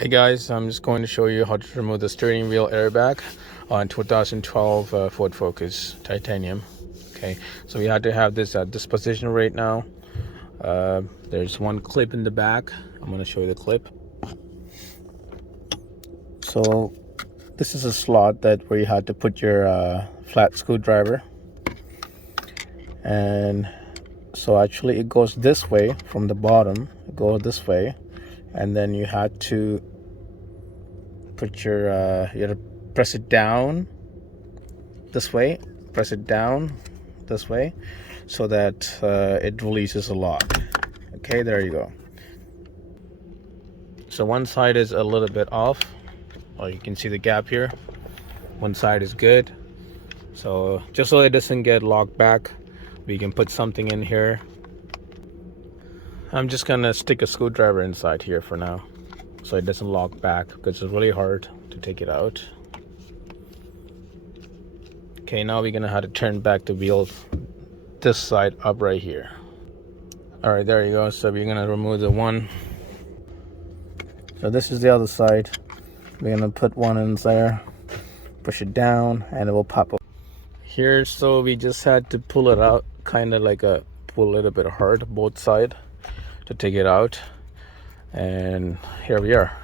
Hey guys, I'm just going to show you how to remove the steering wheel airbag on 2012 Ford Focus Titanium. Okay, so we had to have this at this position right now. There's one clip in the back. I'm going to show you the clip. So this is a slot where you had to put your flat screwdriver, and so actually it goes this way from the bottom. It goes this way, and then you had to put you had to press it down this way, press it down this way, so that it releases a lock. Okay, there you go. So one side is a little bit off, or you can see the gap here. One side is good, so just so it doesn't get locked back, we can put something in here. I'm just gonna stick a screwdriver inside here for now, so it doesn't lock back, because it's really hard to take it out. Okay, now we're gonna have to turn back the wheel this side up right here. All right, there you go. So we're gonna remove the one. So this is the other side. We're gonna put one in there, push it down, and it will pop up here. So we just had to pull it out, kind of like pull a little bit hard both sides to take it out, and here we are.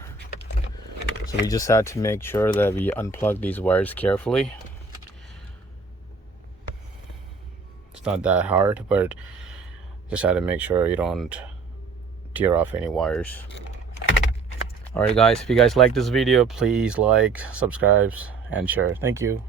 So we just had to make sure that we unplug these wires carefully. It's not that hard, but just had to make sure you don't tear off any wires. All right guys, if you guys like this video, please like, subscribe, and share. Thank you.